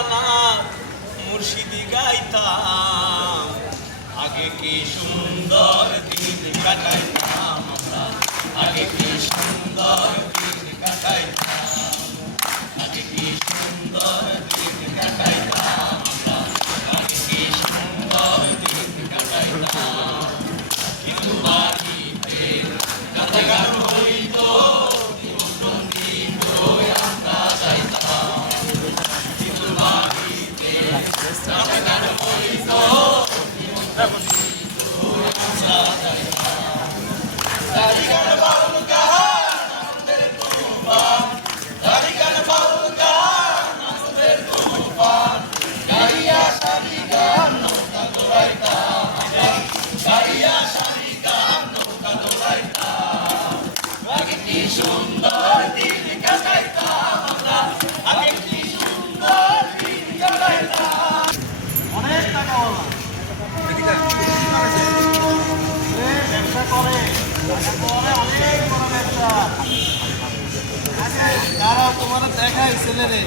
মাওলানা মুর্শিদি গাইতাম, আগে কি সুন্দর দিন কাটাইতাম আমরা, আগে কি সুন্দর দিন কাটাইতাম, আগে কি সুন্দর দিন কাটাইতাম আমরা, আগে কি সুন্দর দিন কাটাইতাম। কিন্তু বাড়িতে গান গান হইত, আমরা যাইতাম, কিন্তু বাড়িতে গান গান হইত, সুন্দর দিন কাটাইতাম আমরা, আগে কি সুন্দর দিন কাটাইতাম। অনেক টাকা ব্যবসা করে, অনেক বড় ব্যবসা। যারা তোমার দেখায় ছেলেরে,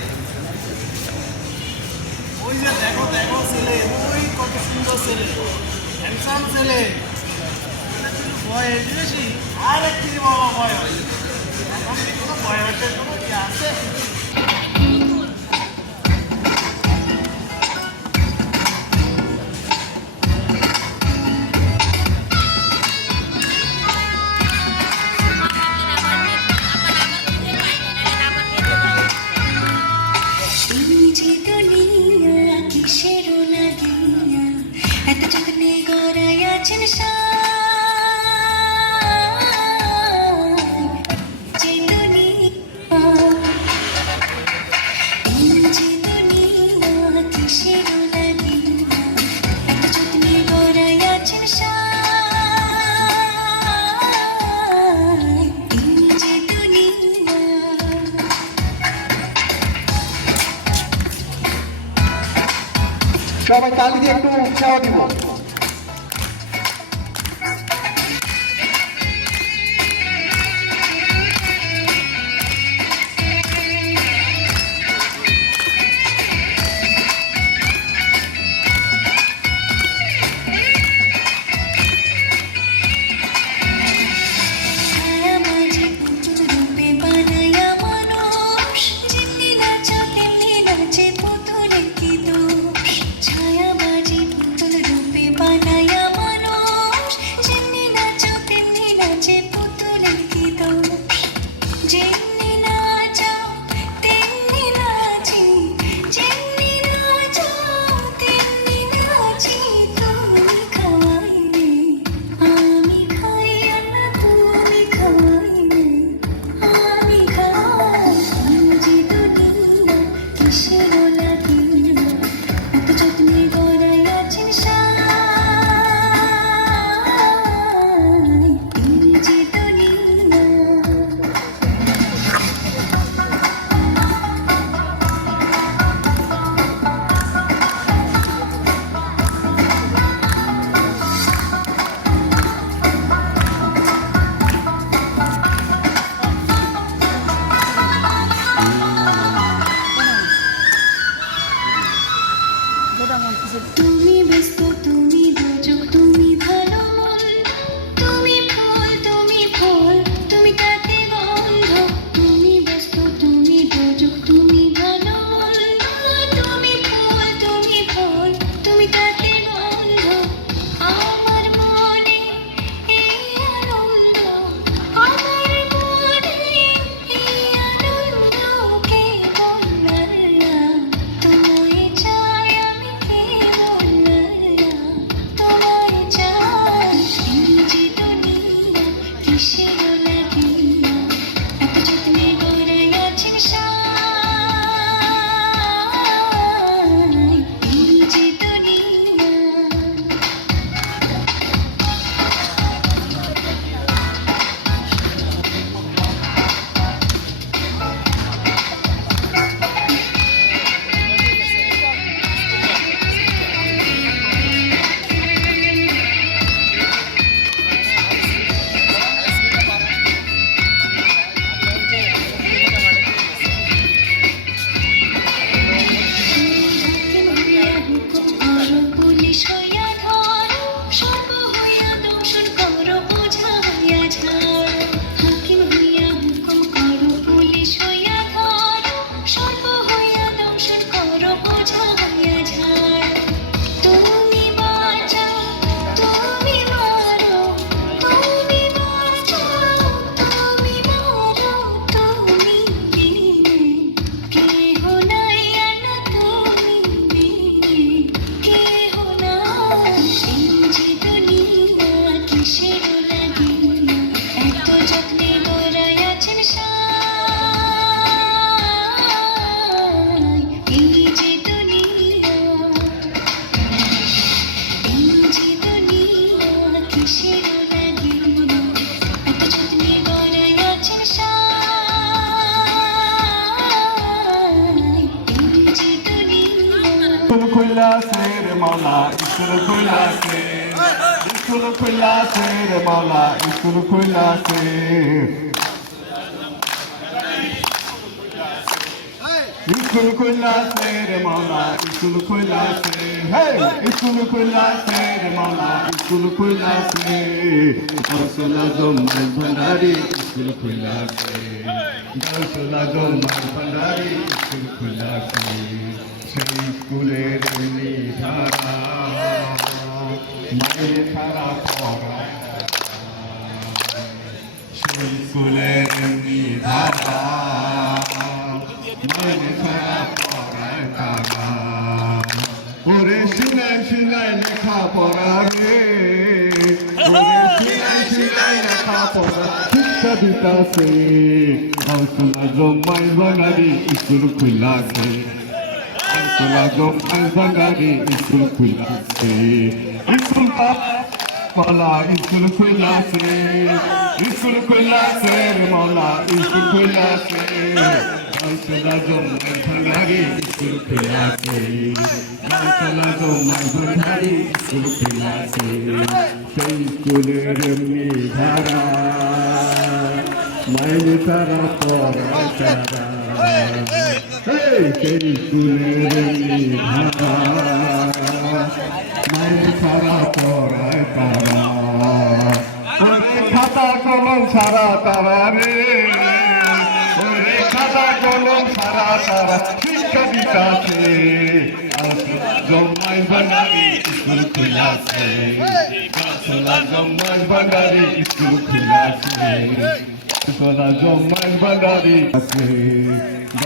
ওই যে দেখো দেখো ছেলে, ওই কত সুন্দর ছেলে, হ্যান্ডসাম ছেলে, ভয় বেশি আর একটি বাবা ভয় হয়, এখন কি কোনো ভয় হচ্ছে কোনো কি আছে? সবাই তালি দিয়ে একটু উৎসাহ দিব। তুমি ব্যস্ত, তুমি দুযোগ, তুমি ভালো মন, তুমি ফুল, তুমি ফল, তুমি তাতে গন্ধ। তুমি ব্যস্ত, তুমি দুযোগ, তুমি ভালো মন, তুমি ফুল, তুমি ফল, তুমি তাতে গন্ধ। আমার মনে এই আনন্দ, আমার মনে এই আনন্দ, কে বললাম তোমায় চাই আমি, কে স্কুল খুললাছে রে মাওলা স্কুল খুললাছে স্কুল খুললাছে রে মাওলা স্কুল খুললাছে স্কুল খুললাছে রে মাওলা স্কুল খুললাছে হে স্কুল খুললাছে রে মাওলা স্কুল খুললাছে রসুলা জমাই ভান্ডারি স্কুল খুললাছে রসুলা জমাই ভান্ডারি স্কুল খুললাছে সেই স্কুলের ধারা মায়ের ধারা পড়া সেই স্কুলের ধারা ওরে সিলাই সিলাই লেখা পড়া রে ওরে সিলাই সিলাই লেখা পড়া শিক্ষা দিতাছে হাউসুলা জমাই বাঙালি স্কুল খুললাছে হাউসুলা জমাই বাঙালি স্কুল খুললাছে স্কুল মাওলা স্কুল খুললাছে স্কুল খুললাছে রে মাওলা স্কুল খুললাছে হাউসুলা জমাই বাঙালি স্কুল খুললাছে হাউসুলা জমাই বাঙালি স্কুল খুললাছে সেই স্কুলের এমনি ধারা মাইনে তারা পড়ায় তারা সেই স্কুলের এমনি ধারা মাইনে তারা পড়ায় তারা ওরে খাতা কলম সারা তারা রে ওরে খাতা কলম সারা তারা শিক্ষা দিতাছে জমাই ভান্ডারি স্কুল খুললাছে আসলা জমাই ভান্ডারি স্কুল খুললাছে আসলা জমাই ভান্ডারি আছে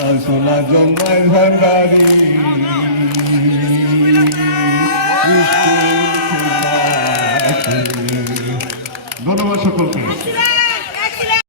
আসলা জমাই ভান্ডারি স্কুল খুললাছে ধন্যবাদ সকলকে